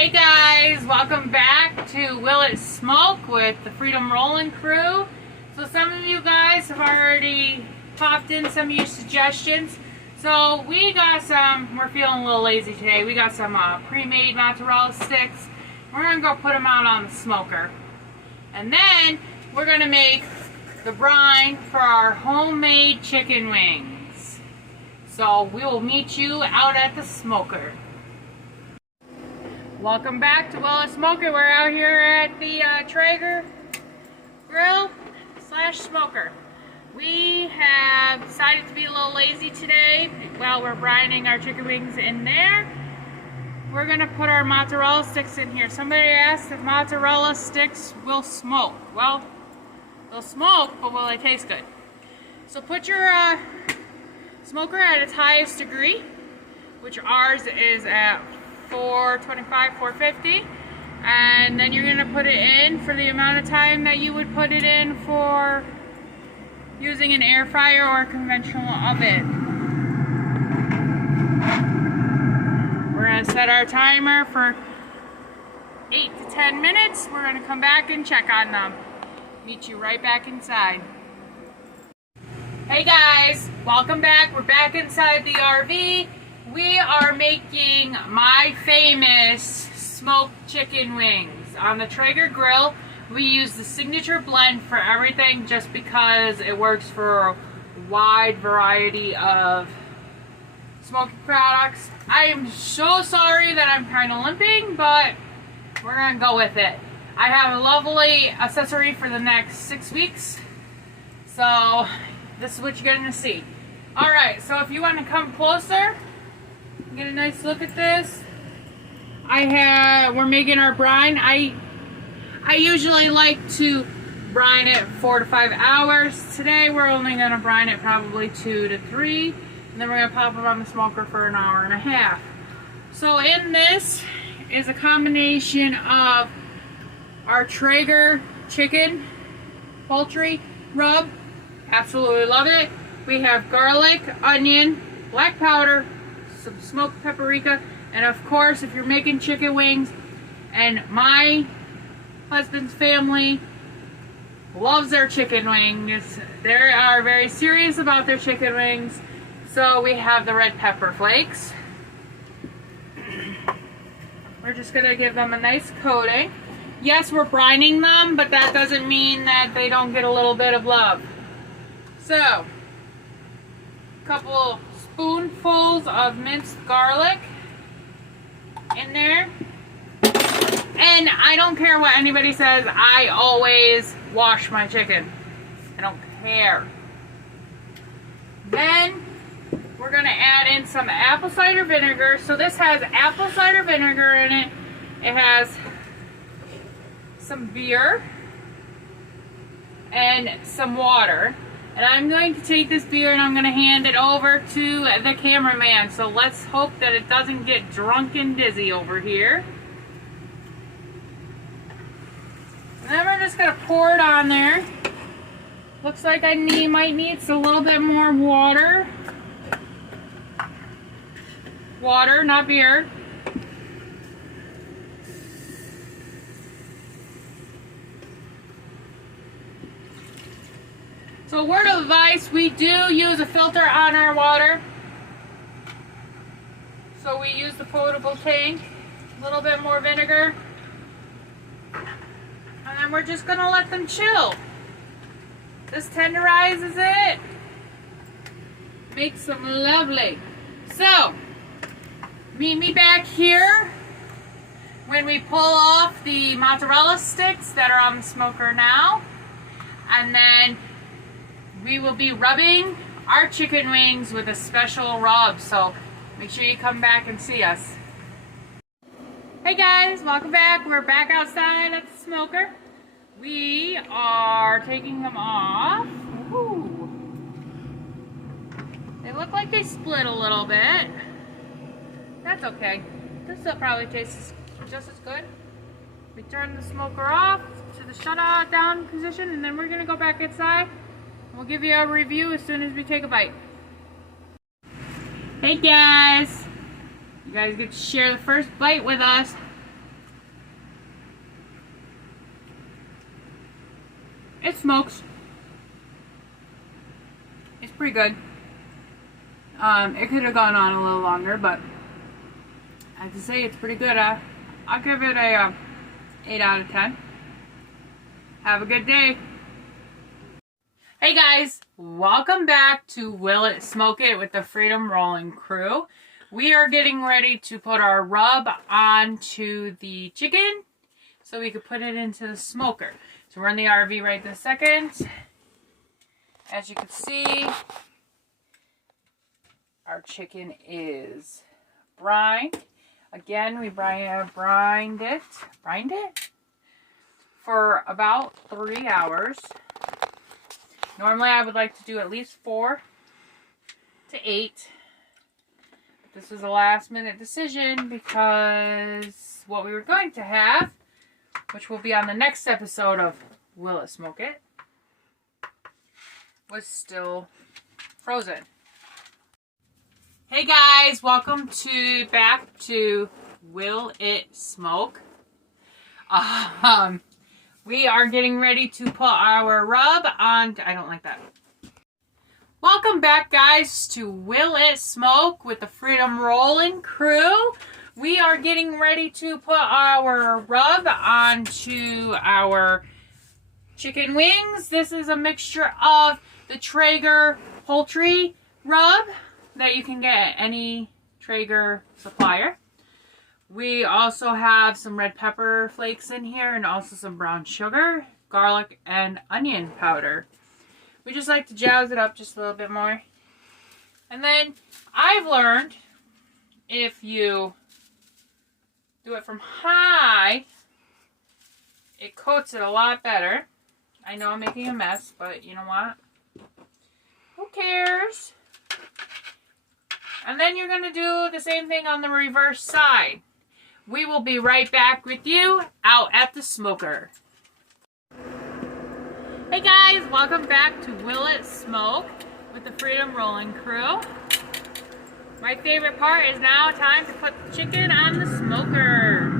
Hey guys, welcome back to Will It Smoke with the Freedom Rolling crew. So some of you guys have already popped in some of your suggestions. So we got some, we're feeling a little lazy today. We got some pre-made mozzarella sticks. We're going to go put them out on the smoker. And then we're going to make the brine for our homemade chicken wings. So we will meet you out at the smoker. Welcome back to Will It Smoke. We're out here at the Traeger grill / smoker. We have decided to be a little lazy today while we're brining our chicken wings in there. We're gonna put our mozzarella sticks in here. Somebody asked if mozzarella sticks will smoke. Well, they'll smoke, but will they taste good? So put your smoker at its highest degree, which ours is at 425, 450, and then you're gonna put it in for the amount of time that you would put it in for using an air fryer or a conventional oven. We're gonna set our timer for 8 to 10 minutes. We're gonna come back and check on them. Meet you right back inside. Hey guys, welcome back. We're back inside the RV. We are making my famous smoked chicken wings on the Traeger grill. We use the signature blend for everything just because it works for a wide variety of smoking products. I am so sorry that I'm kind of limping, but we're gonna go with it. I have a lovely accessory for the next 6 weeks, so this is what you're gonna see. All right, so if you want to come closer, get a nice look at this. We're making our brine. I usually like to brine it 4 to 5 hours. Today we're only gonna brine it probably 2 to 3, and then we're gonna pop it on the smoker for an hour and a half. So in this is a combination of our Traeger chicken poultry rub. Absolutely love it. We have garlic, onion, black powder, some smoked paprika, and of course if you're making chicken wings, and my husband's family loves their chicken wings, they are very serious about their chicken wings, so we have the red pepper flakes. We're just gonna give them a nice coating. Yes, we're brining them, but that doesn't mean that they don't get a little bit of love. So a couple spoonfuls of minced garlic in there. And I don't care what anybody says, I always wash my chicken. I don't care. Then we're gonna add in some apple cider vinegar. So this has apple cider vinegar in it. It has some beer and some water. And I'm going to take this beer and I'm going to hand it over to the cameraman. So let's hope that it doesn't get drunk and dizzy over here. And then we're just going to pour it on there. Looks like I might need a little bit more water. Water, not beer. So word of advice, we do use a filter on our water. So we use the potable tank, a little bit more vinegar. And then we're just gonna let them chill. This tenderizes it. Makes them lovely. So, meet me back here when we pull off the mozzarella sticks that are on the smoker now. And then we will be rubbing our chicken wings with a special rub, so make sure you come back and see us. Hey guys, welcome back. We're back outside at the smoker. We are taking them off. Ooh. They look like they split a little bit. That's okay. This will probably taste just as good. We turn the smoker off to the shut down position, and then we're gonna go back inside. We'll give you a review as soon as we take a bite. Hey guys! You guys get to share the first bite with us. It smokes. It's pretty good. It could have gone on a little longer, but I have to say it's pretty good. I'll give it a 8 out of 10. Have a good day. Hey guys, welcome back to Will It Smoke It with the Freedom Rolling Crew. We are getting ready to put our rub onto the chicken so we can put it into the smoker. So we're in the RV right this second. As you can see, our chicken is brined. Again, we brined it for about 3 hours. Normally I would like to do at least 4 to 8. This was a last minute decision because what we were going to have, which will be on the next episode of Will It Smoke It, was still frozen. Hey guys, welcome back to Will It Smoke. We are getting ready to put our rub on. I don't like that. Welcome back, guys, to Will It Smoke with the Freedom Rolling Crew. We are getting ready to put our rub onto our chicken wings. This is a mixture of the Traeger poultry rub that you can get at any Traeger supplier. We also have some red pepper flakes in here and also some brown sugar, garlic, and onion powder. We just like to jazz it up just a little bit more. And then I've learned if you do it from high, it coats it a lot better. I know I'm making a mess, but you know what? Who cares? And then you're going to do the same thing on the reverse side. We will be right back with you out at the smoker. Hey guys, welcome back to Will It Smoke with the Freedom Rolling Crew. My favorite part is now time to put the chicken on the smoker.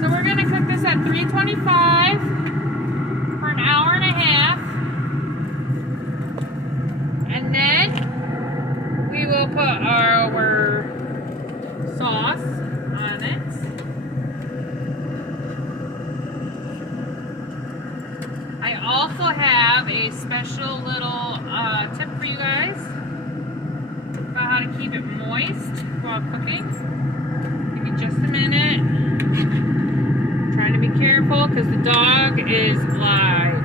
So we're going to cook this at 325 for an hour and a half. And then we will put our sauce on it. I also have a special little tip for you guys about how to keep it moist while cooking. Give me just a minute. I'm trying to be careful because the dog is live.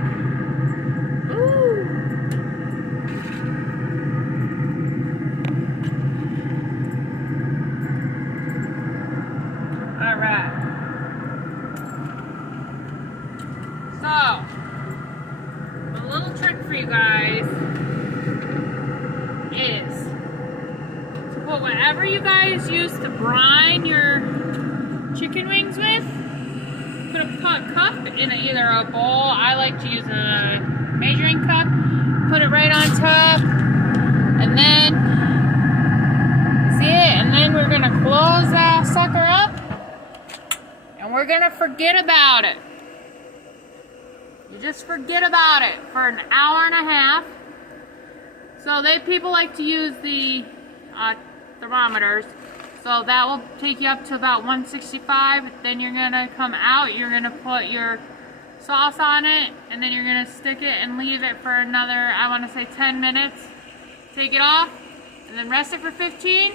Alright. So, a little trick for you guys is to put whatever you guys use to brine your chicken wings with, put a cup in either a bowl. I like to use a measuring cup. Put it right on top, and then, see it? And then we're going to close that sucker up, and we're going to forget about it. You just forget about it for an hour and a half. So people like to use the thermometers. So that will take you up to about 165. Then you're going to come out. You're going to put your sauce on it. And then you're going to stick it and leave it for another, I want to say 10 minutes. Take it off. And then rest it for 15.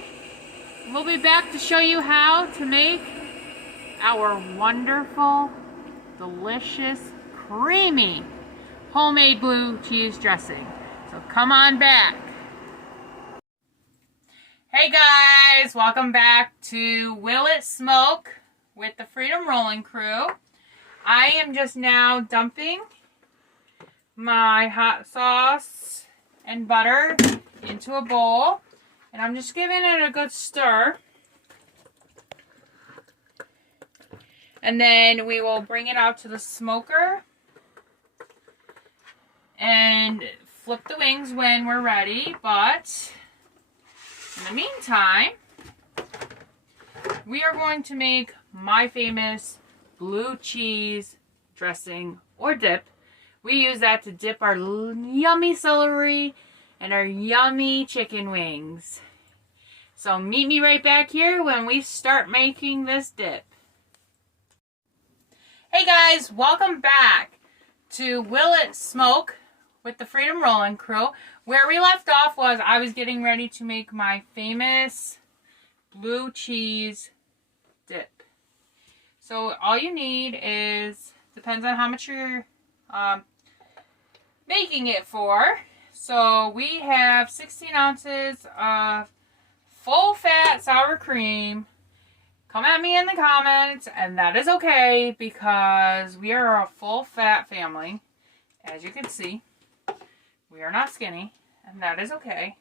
We'll be back to show you how to make our wonderful, delicious, creamy homemade blue cheese dressing. So come on back. Hey guys, welcome back to Will It Smoke with the Freedom Rolling Crew. I am just now dumping my hot sauce and butter into a bowl, and I'm just giving it a good stir. And then we will bring it out to the smoker and flip the wings when we're ready. But in the meantime, we are going to make my famous blue cheese dressing or dip. We use that to dip our yummy celery and our yummy chicken wings. So meet me right back here when we start making this dip. Hey guys, welcome back to Will It Smoke with the Freedom Rolling Crew. Where we left off was I was getting ready to make my famous blue cheese dip. So all you need is, depends on how much you're making it for. So we have 16 ounces of full fat sour cream. Come at me in the comments, and that is okay because we are a full fat family. As you can see, we are not skinny, and that is okay.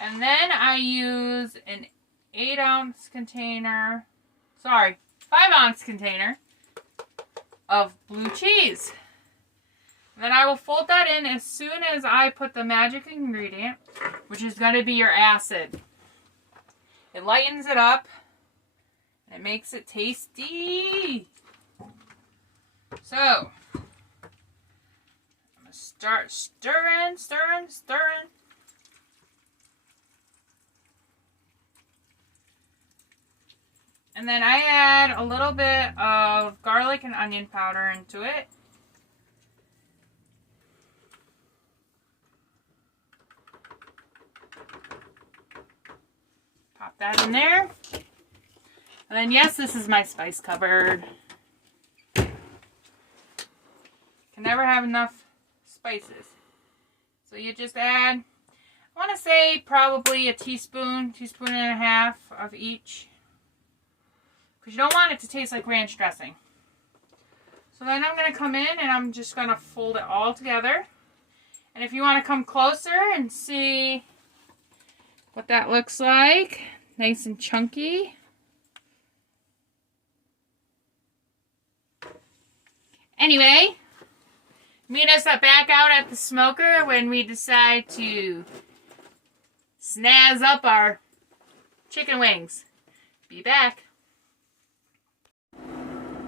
And then I use an 5-ounce container of blue cheese. Then I will fold that in as soon as I put the magic ingredient, which is going to be your acid. It lightens it up, and it makes it tasty. So, I'm going to start stirring. And then I add a little bit of garlic and onion powder into it. Pop that in there. And then yes, this is my spice cupboard. Can never have enough spices. So you just add, I want to say probably a teaspoon and a half of each. Because you don't want it to taste like ranch dressing. So then I'm going to come in and I'm just going to fold it all together. And if you want to come closer and see what that looks like, nice and chunky. Anyway, meet us back out at the smoker when we decide to snazz up our chicken wings. Be back.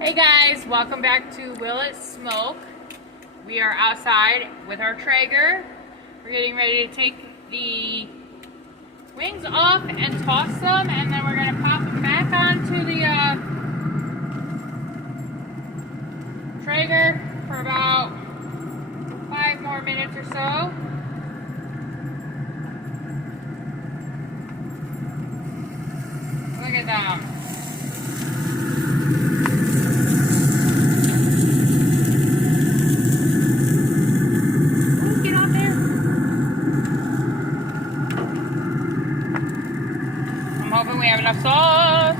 Hey guys, welcome back to Will It Smoke. We are outside with our Traeger. We're getting ready to take the wings off and toss them, and then we're going to pop them back onto the Traeger for about 5 more minutes or so. Look at them. Get off there. I'm hoping we have enough sauce.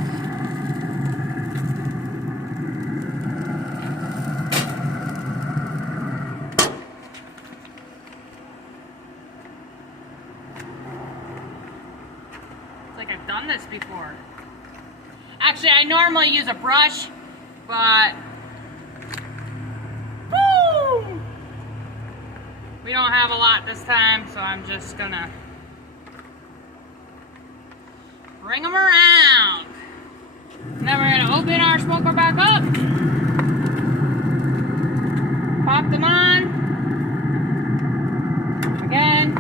Like I've done this before. Actually, I normally use a brush, but woo! We don't have a lot this time, so I'm just gonna bring them around. And then we're gonna open our smoker back up, pop them on again.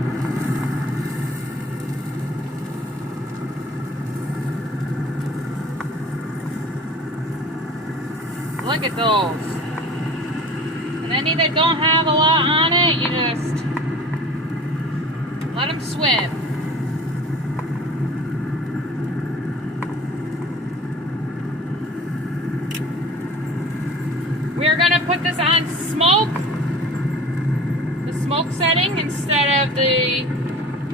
Look at those. And any that don't have a lot on it, you just let them swim. We're going to put this on smoke, the smoke setting, instead of the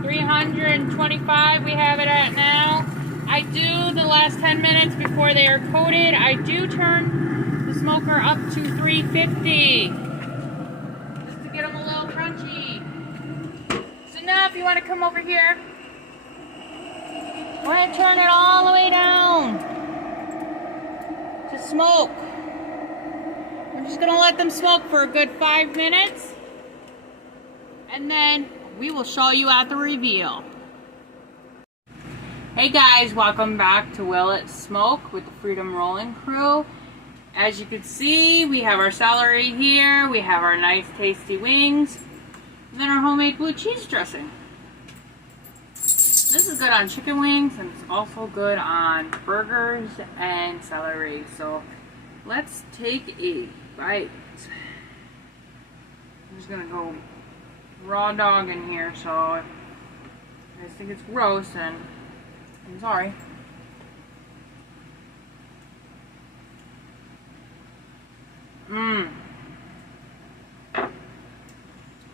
325 we have it at now. I do the last 10 minutes before they are coated. I do turn the smoker up to 350 just to get them a little crunchy. So now if you want to come over here, we're going to turn it all the way down to smoke. We're just going to let them smoke for a good 5 minutes, and then we will show you at the reveal. Hey guys, welcome back to Will It Smoke with the Freedom Rolling Crew. As you can see, we have our celery here, we have our nice tasty wings, and then our homemade blue cheese dressing. This is good on chicken wings, and it's also good on burgers and celery. So let's take a bite. I'm just gonna go raw dog in here, so if you guys think it's gross, then I'm sorry.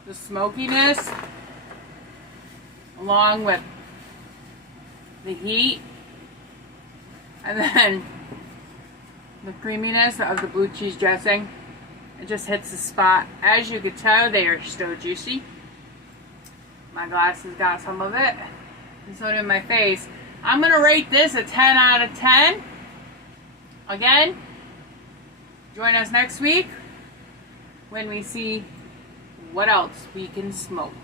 The smokiness, along with the heat, and then the creaminess of the blue cheese dressing, it just hits the spot. As you can tell, they are still juicy. My glasses got some of it, and so did my face. I'm going to rate this a 10 out of 10. Again, join us next week when we see what else we can smoke.